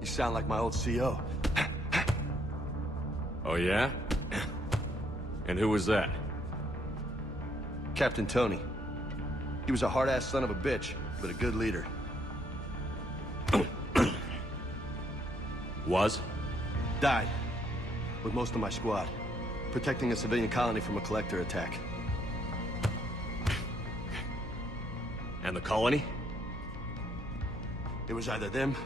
You sound like my old CO. Oh, yeah? And who was that? Captain Tony. He was a hard-ass son of a bitch, but a good leader. Was? Died. With most of my squad. Protecting a civilian colony from a collector attack. And the colony? It was either them,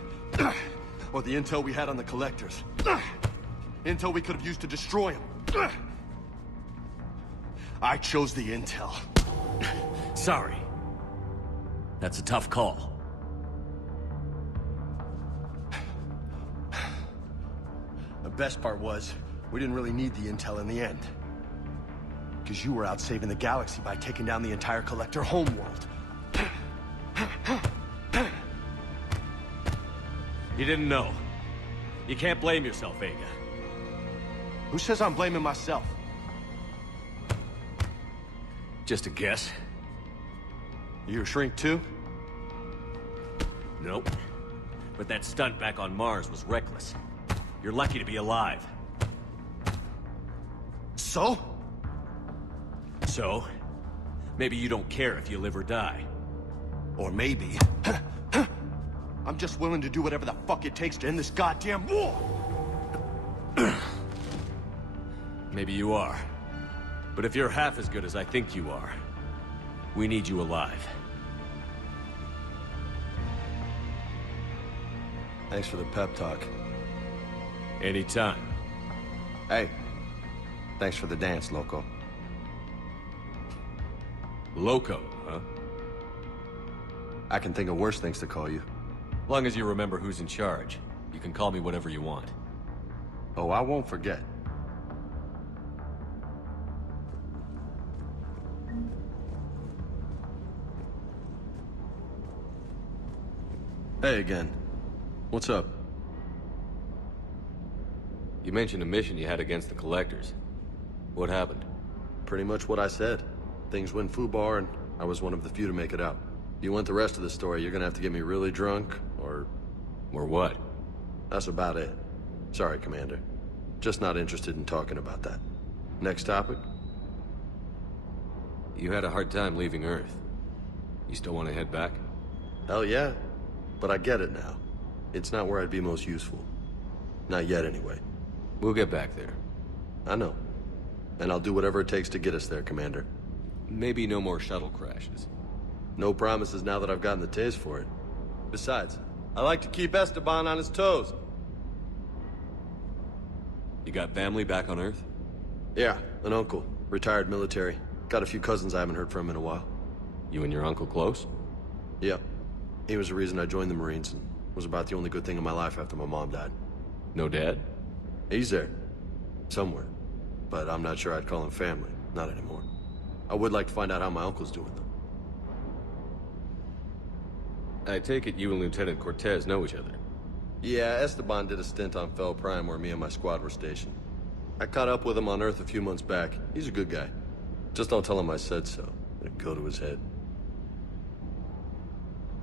or the intel we had on the collectors. Intel we could have used to destroy them. I chose the intel. Sorry. That's a tough call. The best part was, we didn't really need the intel in the end. Because you were out saving the galaxy by taking down the entire collector homeworld. You didn't know. You can't blame yourself, Vega. Who says I'm blaming myself? Just a guess. You a shrink too? Nope. But that stunt back on Mars was reckless. You're lucky to be alive. So? So, maybe you don't care if you live or die. Or maybe... I'm just willing to do whatever the fuck it takes to end this goddamn war! Maybe you are. But if you're half as good as I think you are, we need you alive. Thanks for the pep talk. Anytime. Hey, thanks for the dance, Loco. Loco, huh? I can think of worse things to call you. Long as you remember who's in charge, you can call me whatever you want. Oh, I won't forget. Hey again. What's up? You mentioned a mission you had against the Collectors. What happened? Pretty much what I said. Things went foobar, and I was one of the few to make it out. If you want the rest of the story, you're gonna have to get me really drunk, or... Or what? That's about it. Sorry, Commander. Just not interested in talking about that. Next topic? You had a hard time leaving Earth. You still want to head back? Hell yeah. But I get it now. It's not where I'd be most useful. Not yet, anyway. We'll get back there. I know. And I'll do whatever it takes to get us there, Commander. Maybe no more shuttle crashes. No promises now that I've gotten the taste for it. Besides, I like to keep Esteban on his toes. You got family back on Earth? Yeah, an uncle. Retired military. Got a few cousins I haven't heard from in a while. You and your uncle close? Yeah. He was the reason I joined the Marines, and was about the only good thing in my life after my mom died. No dad? He's there. Somewhere. But I'm not sure I'd call him family. Not anymore. I would like to find out how my uncle's doing, though. I take it you and Lieutenant Cortez know each other. Yeah, Esteban did a stint on Fel Prime where me and my squad were stationed. I caught up with him on Earth a few months back. He's a good guy. Just don't tell him I said so. It'd go to his head.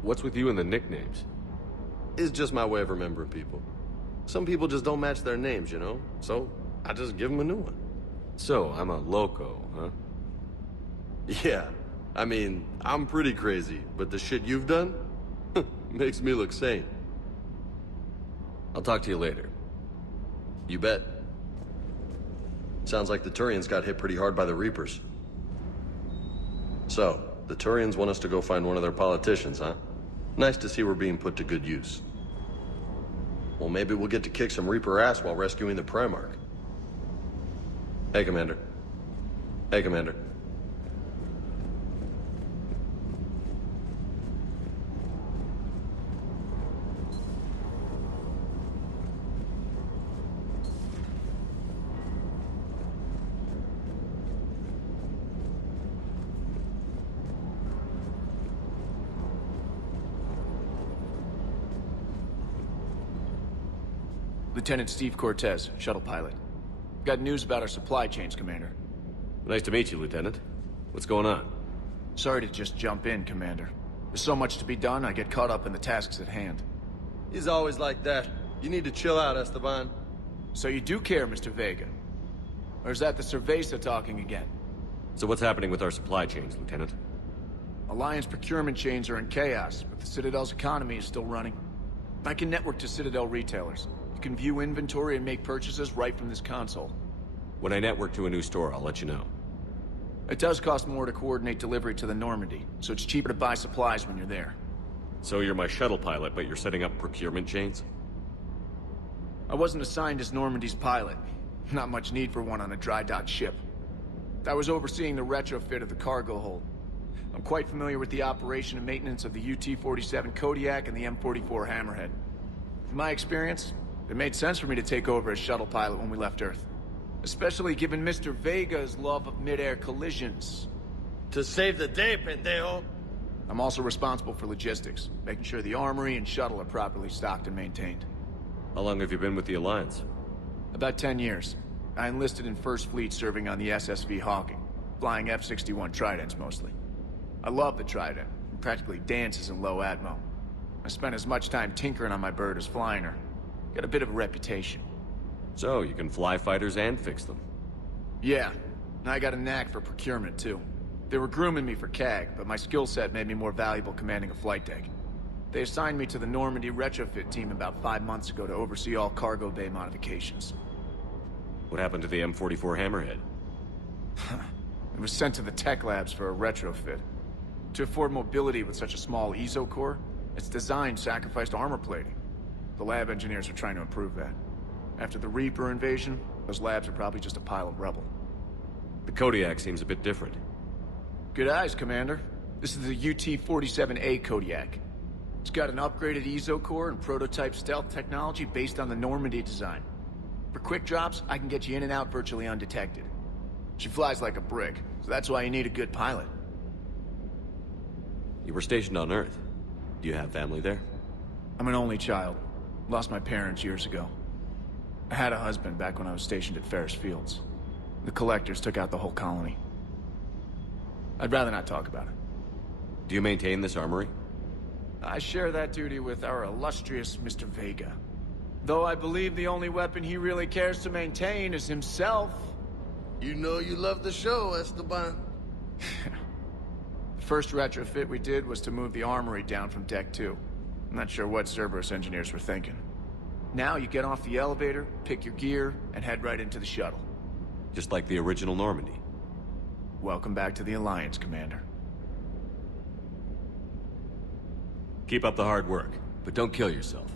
What's with you and the nicknames? It's just my way of remembering people. Some people just don't match their names, you know? So, I just give them a new one. So, I'm a loco, huh? Yeah. I mean, I'm pretty crazy, but the shit you've done makes me look sane. I'll talk to you later. You bet. Sounds like the Turians got hit pretty hard by the Reapers. So, the Turians want us to go find one of their politicians, huh? Nice to see we're being put to good use. Well, maybe we'll get to kick some Reaper ass while rescuing the Primarch. Hey, Commander. Hey, Commander. Lieutenant Steve Cortez, shuttle pilot. Got news about our supply chains, Commander. Nice to meet you, Lieutenant. What's going on? Sorry to just jump in, Commander. There's so much to be done, I get caught up in the tasks at hand. He's always like that. You need to chill out, Esteban. So you do care, Mr. Vega? Or is that the Cerveza talking again? So what's happening with our supply chains, Lieutenant? Alliance procurement chains are in chaos, but the Citadel's economy is still running. I can network to Citadel retailers. You can view inventory and make purchases right from this console. When I network to a new store, I'll let you know. It does cost more to coordinate delivery to the Normandy, so it's cheaper to buy supplies when you're there. So you're my shuttle pilot, but you're setting up procurement chains? I wasn't assigned as Normandy's pilot. Not much need for one on a dry dock ship. I was overseeing the retrofit of the cargo hold. I'm quite familiar with the operation and maintenance of the UT-47 Kodiak and the M44 Hammerhead. In my experience, it made sense for me to take over as shuttle pilot when we left Earth. Especially given Mr. Vega's love of mid-air collisions. To save the day, pendejo. I'm also responsible for logistics, making sure the armory and shuttle are properly stocked and maintained. How long have you been with the Alliance? About 10 years. I enlisted in First Fleet serving on the SSV Hawking, flying F-61 Tridents mostly. I love the Trident. It practically dances in low atmo. I spent as much time tinkering on my bird as flying her. Got a bit of a reputation. So, you can fly fighters and fix them. Yeah, and I got a knack for procurement too. They were grooming me for CAG, but my skill set made me more valuable commanding a flight deck. They assigned me to the Normandy retrofit team about 5 months ago to oversee all cargo bay modifications. What happened to the M44 Hammerhead? It was sent to the tech labs for a retrofit. To afford mobility with such a small ESO core, its design sacrificed armor plating. The lab engineers are trying to improve that. After the Reaper invasion, those labs are probably just a pile of rubble. The Kodiak seems a bit different. Good eyes, Commander. This is the UT-47A Kodiak. It's got an upgraded ESO core and prototype stealth technology based on the Normandy design. For quick drops, I can get you in and out virtually undetected. She flies like a brick, so that's why you need a good pilot. You were stationed on Earth. Do you have family there? I'm an only child. Lost my parents years ago. I had a husband back when I was stationed at Ferris Fields. The Collectors took out the whole colony. I'd rather not talk about it. Do you maintain this armory? I share that duty with our illustrious Mr. Vega. Though I believe the only weapon he really cares to maintain is himself. You know you love the show, Esteban. The first retrofit we did was to move the armory down from Deck 2. I'm not sure what Cerberus engineers were thinking. Now you get off the elevator, pick your gear, and head right into the shuttle. Just like the original Normandy. Welcome back to the Alliance, Commander. Keep up the hard work, but don't kill yourself.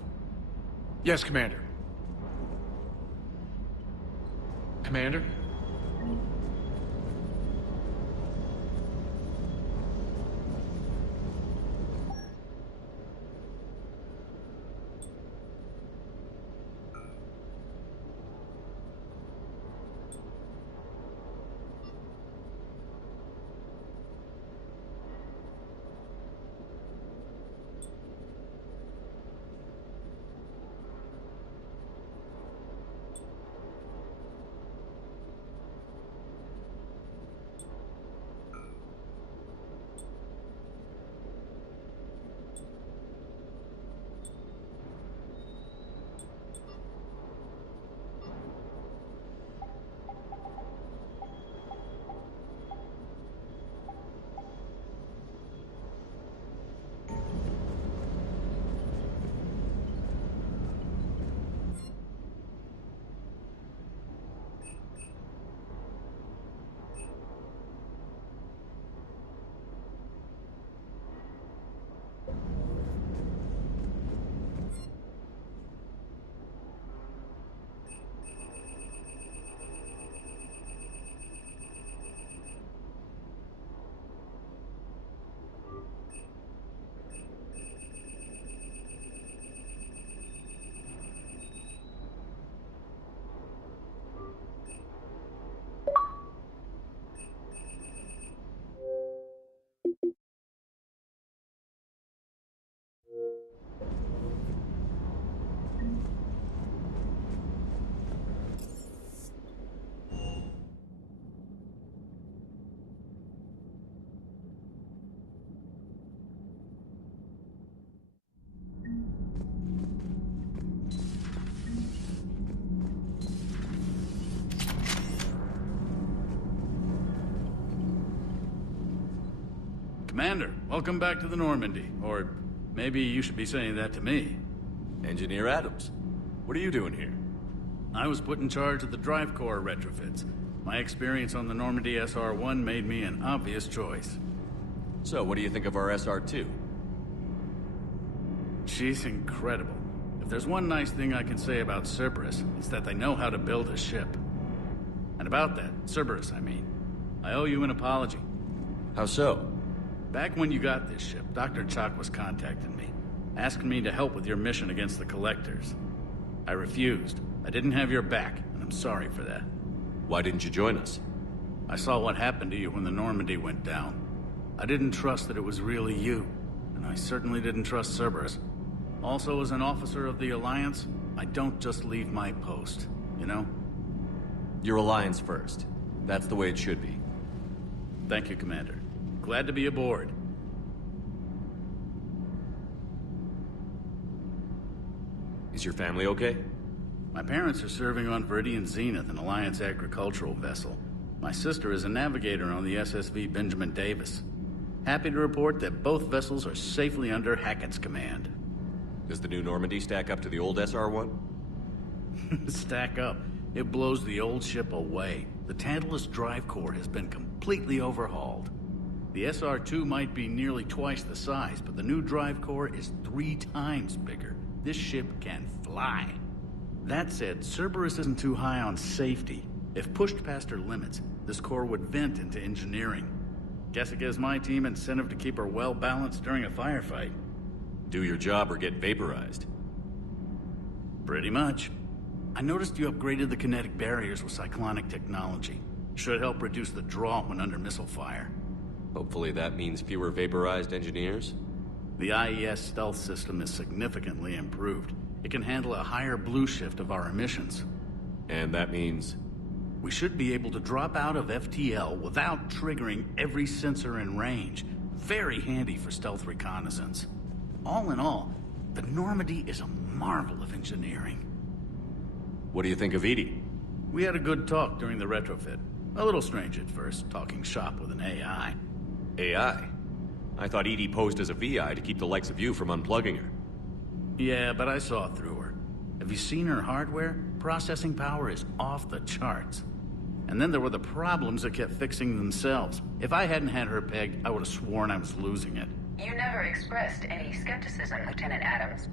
Yes, Commander. Commander? Commander, welcome back to the Normandy. Or maybe you should be saying that to me. Engineer Adams, what are you doing here? I was put in charge of the drive core retrofits. My experience on the Normandy SR-1 made me an obvious choice. So, what do you think of our SR-2? She's incredible. If there's one nice thing I can say about Cerberus, it's that they know how to build a ship. And about that, Cerberus, I mean, I owe you an apology. How so? Back when you got this ship, Dr. Chalk was contacting me, asking me to help with your mission against the Collectors. I refused. I didn't have your back, and I'm sorry for that. Why didn't you join us? I saw what happened to you when the Normandy went down. I didn't trust that it was really you, and I certainly didn't trust Cerberus. Also, as an officer of the Alliance, I don't just leave my post, you know? Your Alliance first. That's the way it should be. Thank you, Commander. Glad to be aboard. Is your family okay? My parents are serving on Viridian Zenith, an Alliance agricultural vessel. My sister is a navigator on the SSV Benjamin Davis. Happy to report that both vessels are safely under Hackett's command. Does the new Normandy stack up to the old SR-1? Stack up. It blows the old ship away. The Tantalus drive core has been completely overhauled. The SR-2 might be nearly twice the size, but the new drive core is 3 times bigger. This ship can fly. That said, Cerberus isn't too high on safety. If pushed past her limits, this core would vent into engineering. Guess it gives my team incentive to keep her well-balanced during a firefight. Do your job or get vaporized. Pretty much. I noticed you upgraded the kinetic barriers with cyclonic technology. Should help reduce the draw when under missile fire. Hopefully that means fewer vaporized engineers? The IES stealth system is significantly improved. It can handle a higher blue shift of our emissions. And that means? We should be able to drop out of FTL without triggering every sensor in range. Very handy for stealth reconnaissance. All in all, the Normandy is a marvel of engineering. What do you think of Edie? We had a good talk during the retrofit. A little strange at first, talking shop with an AI. AI? I thought Edie posed as a VI to keep the likes of you from unplugging her. Yeah, but I saw through her. Have you seen her hardware? Processing power is off the charts. And then there were the problems that kept fixing themselves. If I hadn't had her pegged, I would have sworn I was losing it. You never expressed any skepticism, Lieutenant Adams.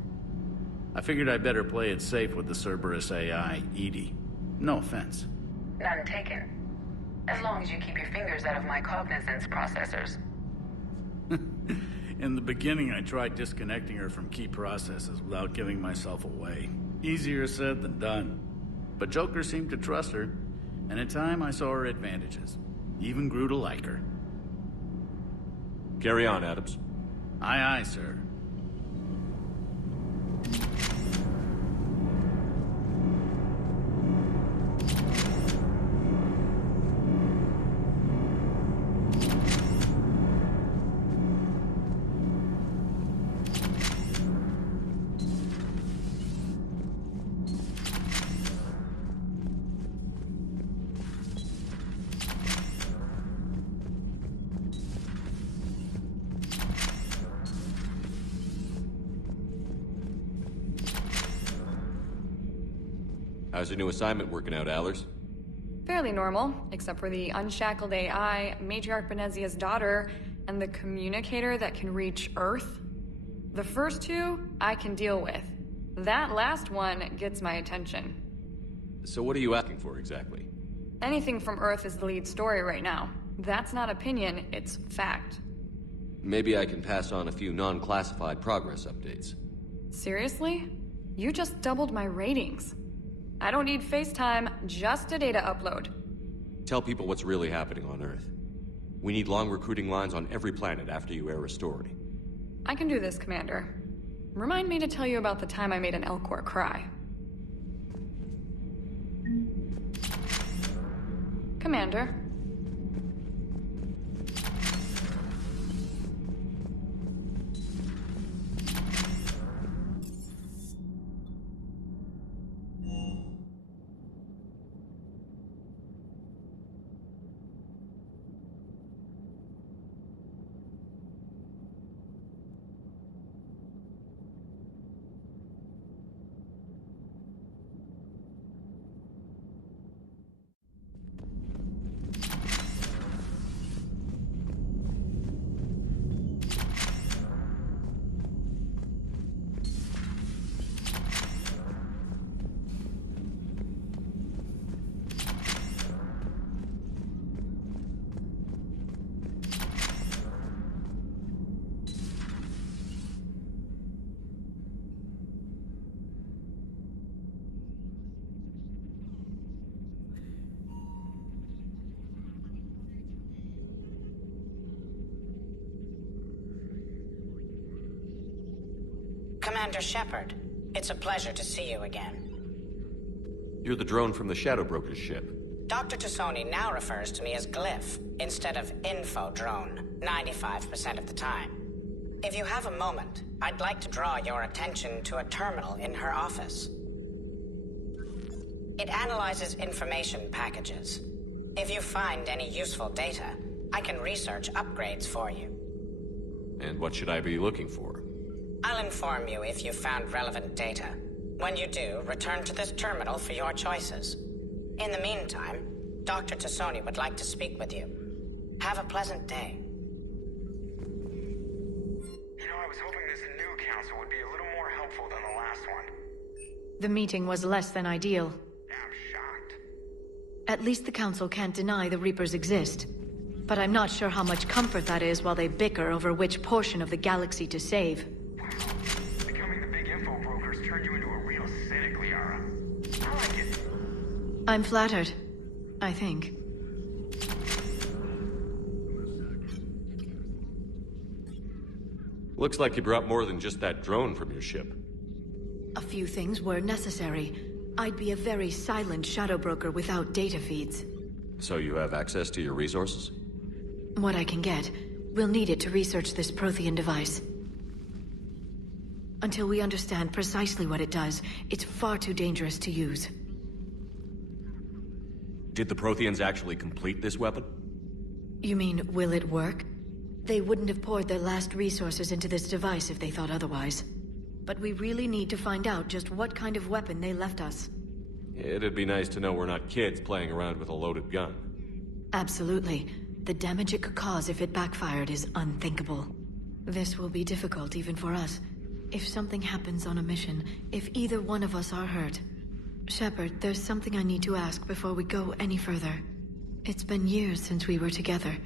I figured I'd better play it safe with the Cerberus AI, Edie. No offense. None taken. As long as you keep your fingers out of my cognizance processors. In the beginning, I tried disconnecting her from key processes without giving myself away. Easier said than done. But Joker seemed to trust her, and in time I saw her advantages. Even grew to like her. Carry on, Adams. Aye, aye, sir. How's your new assignment working out, Allers? Fairly normal, except for the unshackled AI, Matriarch Benezia's daughter, and the communicator that can reach Earth. The first two, I can deal with. That last one gets my attention. So what are you asking for, exactly? Anything from Earth is the lead story right now. That's not opinion, it's fact. Maybe I can pass on a few non-classified progress updates. Seriously? You just doubled my ratings. I don't need FaceTime, just a data upload. Tell people what's really happening on Earth. We need long recruiting lines on every planet after you air a story. I can do this, Commander. Remind me to tell you about the time I made an Elcor cry. Commander. Commander Shepard, it's a pleasure to see you again. You're the drone from the Shadow Broker's ship. Dr. Tassoni now refers to me as Glyph instead of Info Drone, 95% of the time. If you have a moment, I'd like to draw your attention to a terminal in her office. It analyzes information packages. If you find any useful data, I can research upgrades for you. And what should I be looking for? I'll inform you if you've found relevant data. When you do, return to this terminal for your choices. In the meantime, Dr. Tassoni would like to speak with you. Have a pleasant day. You know, I was hoping this new council would be a little more helpful than the last one. The meeting was less than ideal. I'm shocked. At least the council can't deny the Reapers exist. But I'm not sure how much comfort that is while they bicker over which portion of the galaxy to save. Wow. Becoming the big info brokers turned you into a real cynic, Liara. I like it. I'm flattered. I think. Looks like you brought more than just that drone from your ship. A few things were necessary. I'd be a very silent shadow broker without data feeds. So you have access to your resources? What I can get. We'll need it to research this Prothean device. Until we understand precisely what it does, it's far too dangerous to use. Did the Protheans actually complete this weapon? You mean, will it work? They wouldn't have poured their last resources into this device if they thought otherwise. But we really need to find out just what kind of weapon they left us. It'd be nice to know we're not kids playing around with a loaded gun. Absolutely. The damage it could cause if it backfired is unthinkable. This will be difficult even for us. If something happens on a mission, if either one of us are hurt. Shepard, there's something I need to ask before we go any further. It's been years since we were together.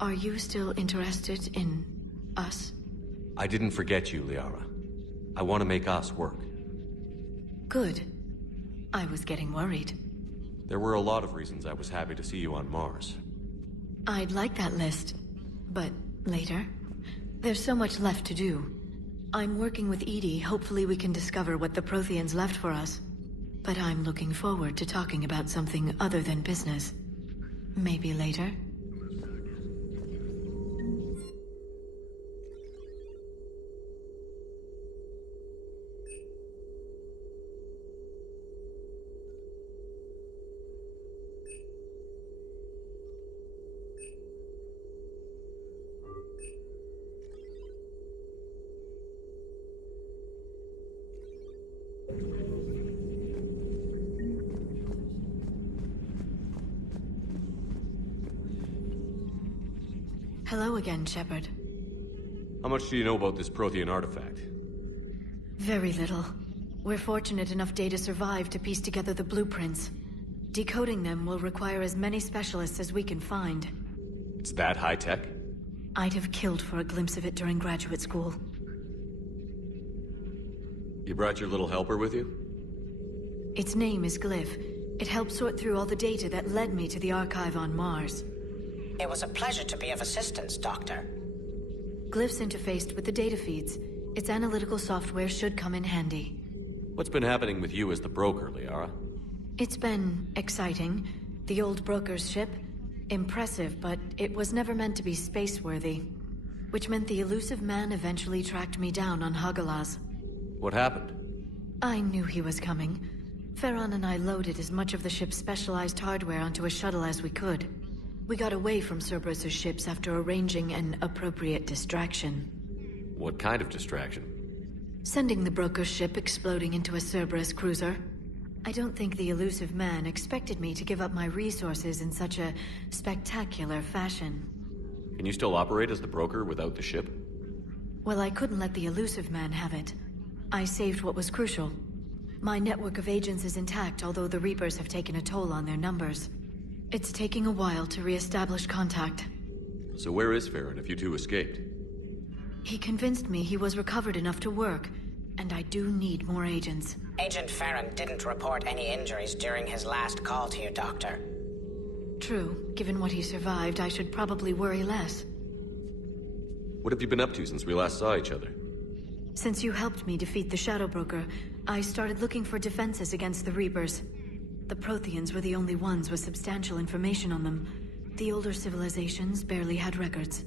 Are you still interested in us? I didn't forget you, Liara. I want to make us work. Good. I was getting worried. There were a lot of reasons I was happy to see you on Mars. I'd like that list. But later? There's so much left to do. I'm working with Edie. Hopefully we can discover what the Protheans left for us. But I'm looking forward to talking about something other than business. Maybe later? Hello again, Shepard. How much do you know about this Prothean artifact? Very little. We're fortunate enough Data survived to piece together the blueprints. Decoding them will require as many specialists as we can find. It's that high-tech? I'd have killed for a glimpse of it during graduate school. You brought your little helper with you? Its name is Glyph. It helped sort through all the data that led me to the archive on Mars. It was a pleasure to be of assistance, Doctor. Glyph's interfaced with the data feeds. Its analytical software should come in handy. What's been happening with you as the broker, Liara? It's been exciting. The old broker's ship? Impressive, but it was never meant to be space-worthy. Which meant the elusive man eventually tracked me down on Hagalaz. What happened? I knew he was coming. Farron and I loaded as much of the ship's specialized hardware onto a shuttle as we could. We got away from Cerberus's ships after arranging an appropriate distraction. What kind of distraction? Sending the broker's ship exploding into a Cerberus cruiser. I don't think the elusive man expected me to give up my resources in such a spectacular fashion. Can you still operate as the broker without the ship? Well, I couldn't let the elusive man have it. I saved what was crucial. My network of agents is intact, although the Reapers have taken a toll on their numbers. It's taking a while to re-establish contact. So where is Farron if you two escaped? He convinced me he was recovered enough to work, and I do need more agents. Agent Farron didn't report any injuries during his last call to you, Doctor. True. Given what he survived, I should probably worry less. What have you been up to since we last saw each other? Since you helped me defeat the Shadow Broker, I started looking for defenses against the Reapers. The Protheans were the only ones with substantial information on them. The older civilizations barely had records.